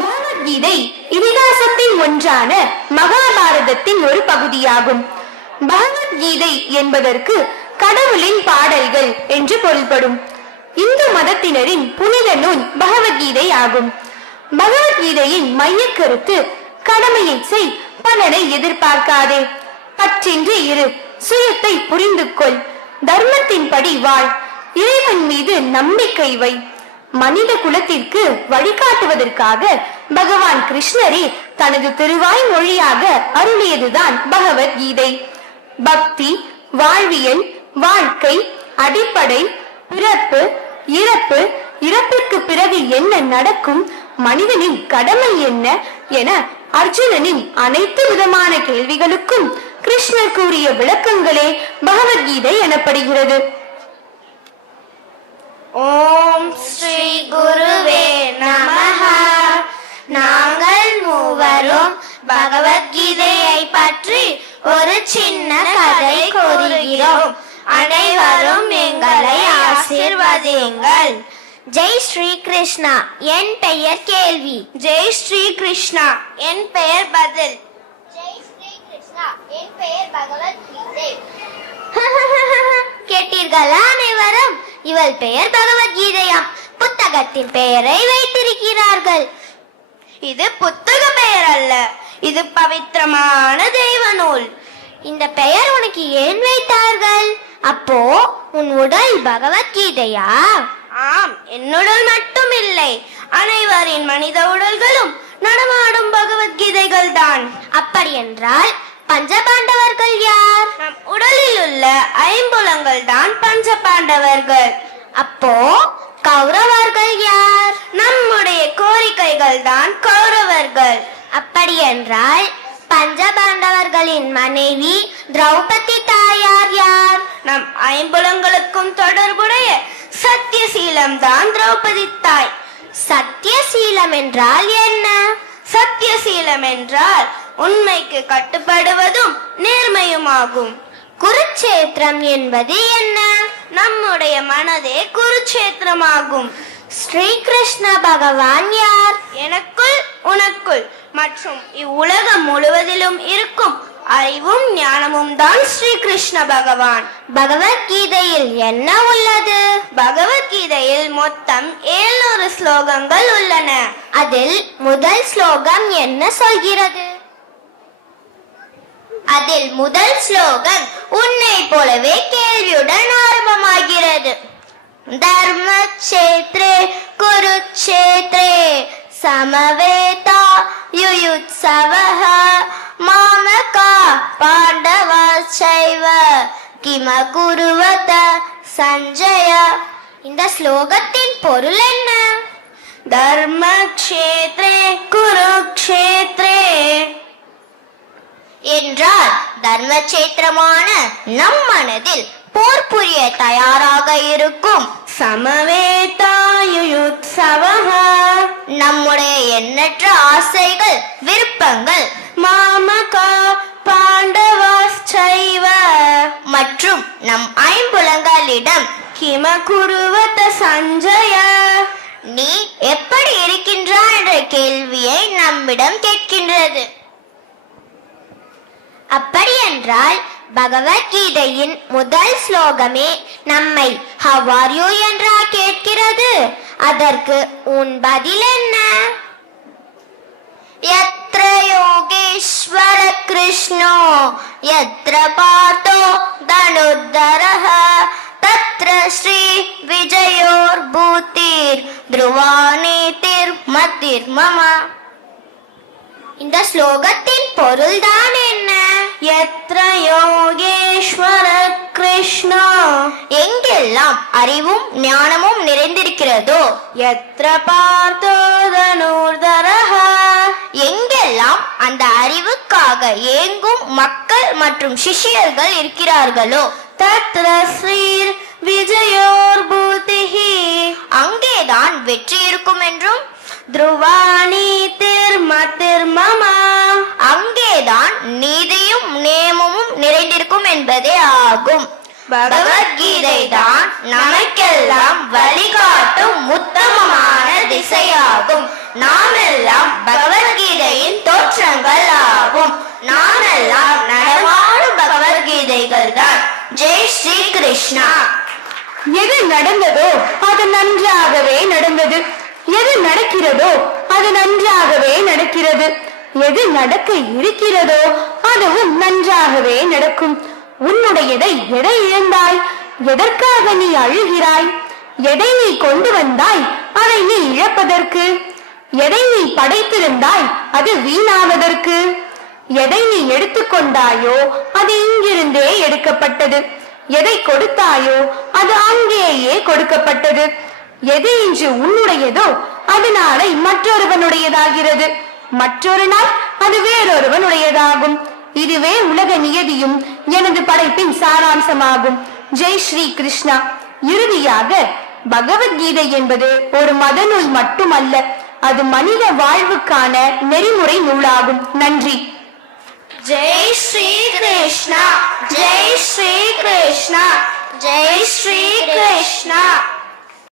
பகவத்கீதை இதிகாசத்தின் ஒன்றான மகாபாரதத்தின் ஒரு பகுதியாகும். பகவத்கீதை என்பதற்கு கடவுளின் பாடல்கள் என்று பொருள்படும். இந்து மதத்தினரின் புனித நூல் பகவத்கீதை ஆகும். பகவத்கீதையின் மைய கருத்து கடமையை செய், பலனை எதிர்பார்க்காதே, பற்றின்றி இரு, சுயத்தை புரிந்து கொள், தர்மத்தின்படி வாழ், இறைவன் மீது நம்பிக்கை வை. மனித குலத்திற்கு வழிகாட்டுவதற்காக பகவான் கிருஷ்ணரே தனது திருவாய் மொழியாக அருளியதுதான் பகவத்கீதை. பக்தி, வாழ்வியல், வாழ்க்கை, அடிப்படை, பிறப்பு, இறப்பு, இறப்பிற்கு பிறகு என்ன நடக்கும், மனிதனின் கடமை என்ன என அர்ஜுனனின் அனைத்து விதமான கேள்விகளுக்கும் கிருஷ்ணர் கூறிய விளக்கங்களே பகவத்கீதை எனப்படுகிறது. ஓம் ஸ்ரீ குருவே நமஹ. நாங்கள் மூவரும் பகவத்கீதையை பற்றி ஒரு சின்ன கதை கூறுகிறோம். அனைவரும் எங்களை ஆசீர்வதியுங்கள். ஜெய் ஸ்ரீ கிருஷ்ணா. என் பெயர் கேள்வி. ஜெய் ஸ்ரீ கிருஷ்ணா. என் பெயர் பதில். ஜெய் ஸ்ரீ கிருஷ்ணா. என் பெயர் பகவத்கீதை. கேட்டீர்களா அனைவரும்? இவள் பெயர் பகவத்கீதையாம். புத்தகத்தின் பெயரை வைத்திருக்கிறார்கள். இது புத்தக பெயர் அல்ல, இது பவித்திரமான தெய்வ நூல். இந்த பெயர் உனக்கு ஏன் வைத்தார்கள்? அப்போ உன் உடல் பகவத்கீதையா? ஆம், என்னுடல் மட்டும் இல்லை, அனைவரின் மனித உடல்களும் நடமாடும் பகவத்கீதைகள் தான். அப்படி என்றால் பஞ்சபாண்டவர்கள் யார்? நம் உடலில் உள்ள ஐம்புலங்கள் தான் பஞ்ச பாண்டவர்கள். அப்போ கௌரவர்கள் யார்? நம்முடைய கோரிக்கைகள் தான் கௌரவர்கள். அப்படி என்றால் பஞ்சபாண்டவர்களின் மனைவி திரௌபதி தாயார் யார்? நம் ஐம்புலங்களுக்கும் தொடர்புடைய சத்தியசீலம் தான் திரௌபதி தாய். சத்தியசீலம் என்றால் என்ன? சத்தியசீலம் என்றால் உண்மைக்கு கட்டுப்படுவதும் நேர்மையுமாகும். குருட்சேத்திரம் என்பது என்ன? நம்முடைய மனதே குருட்சேத்திரமாகும். ஸ்ரீ கிருஷ்ண பகவான் யார்? எனக்குள், உனக்குள் மற்றும் இவ்வுலகம் முழுவதிலும் இருக்கும் அறிவும் ஞானமும் தான் ஸ்ரீ கிருஷ்ண பகவான். பகவத்கீதையில் என்ன உள்ளது? பகவத்கீதையில் மொத்தம் 700 ஸ்லோகங்கள் உள்ளன. அதில் முதல் ஸ்லோகம் என்ன சொல்கிறது? அதில் முதல் ஸ்லோகம் உன்னை போலவே கேள்வியுடன் ஆரம்பமாகிறது. தர்மக்ஷேத்ரே குருக்ஷேத்ரே சமவேதா யுயுத்சவஹ மாமகா பாண்டவாச்சைவ கிம குருவத சஞ்சய. இந்த ஸ்லோகத்தின் பொருள் என்ன? தர்மக்ஷேத்ரே குருக்ஷேத்ரே என்றால் தர்மக்ஷேத்திரமான நம் மனதில் போர் புரிய தயாராக இருக்கும் சமவேதாயுயுத்சவஹ நம்முடைய எண்ணற்ற ஆசைகள், விருப்பங்கள் மாமகா பாண்டவாஸ்சைவ மற்றும் நம் ஐம்புலங்களிடம் கிம குருவத சஞ்சய நீ எப்படி இருக்கின்றாய் என்ற கேள்வியை நம்மிடம் கேட்கின்றது. அப்படி என்றால் பகவத்கீதையின் முதல் ஸ்லோகமே நம்மை ஹவ் ஆர் யூ என்றா கேட்கிறது. அதற்கு உன் பதில் என்ன? யத்ர யோகேஸ்வர கிருஷ்ணோ யத்ர பார்த்தோ தனுர்தரஹ தத்ர ஸ்ரீ விஜயோர் பூதிர் த்ருவாநீதிர் மதிர் மம. இந்த ஸ்லோகத்தின் பொருள்தான் என்ன? யத்ர யோகேஸ்வர கிருஷ்ணா எங்கெல்லாம் அறிவும் ஞானமும் நிறைந்திருக்கிறதோ, யத்ர பார்த்தோ தனுர்தரஹ எங்கெல்லாம் அந்த அறிவுக்காக ஏங்கும் மக்கள் மற்றும் சிஷ்யர்கள் இருக்கிறார்களோ, தத்ர ஸ்ரீ விஜயோர் பூதிஹி அங்கேதான் வெற்றி இருக்கும் என்றும், த்ருவாநீதிர் மதிர் மம அங்கேதான் நீதியும் நேமமும் நிறைந்திருக்கும் என்பதே ஆகும். பகவத்கீதை தான் நமக்கெல்லாம் வழிகாட்டும் உத்தமமான திசையாகும். நாம் எல்லாம் கிருஷ்ணா. எது நடந்ததோ அது நன்றாகவே நடந்தது. எது நடக்கிறதோ அது நன்றாகவே நடக்கிறது. எது நடக்க இருக்கிறதோ அதுவும் நன்றாகவே நடக்கும். உன்னுடையதை எதை இழந்தாய்? எதற்காக நீ அழுகிறாய்? எதை நீ கொண்டு வந்தாய் அதை நீ இழப்பதற்கு? எதை நீ படைத்திருந்தாய் அது வீணாவதற்கு? எதை நீ எடுத்துக்கொண்டாயோ அது இங்கிருந்தே எடுக்கப்பட்டது. எதை கொடுத்தாயோ அது அங்கேயே கொடுக்கப்பட்டது. எது இன்று உன்னுடையதோ அது நாளை மற்றொருவனுடையதாகிறது. மற்றொரு நாள் அது வேறொருவனுடையதாகும். இதுவே உலக நியதியும் எனது படைப்பின் சாராம்சமாகும். ஜெய் ஸ்ரீ கிருஷ்ணா. இறுதியாக பகவத்கீதை என்பது ஒரு மத நூல் மட்டுமல்ல, அது மனித வாழ்வுக்கான நெறிமுறை நூலாகும். நன்றி. ஜெய் ஸ்ரீ கிருஷ்ணா. ஜெய் ஸ்ரீ கிருஷ்ணா. ஜெய் ஸ்ரீ கிருஷ்ணா.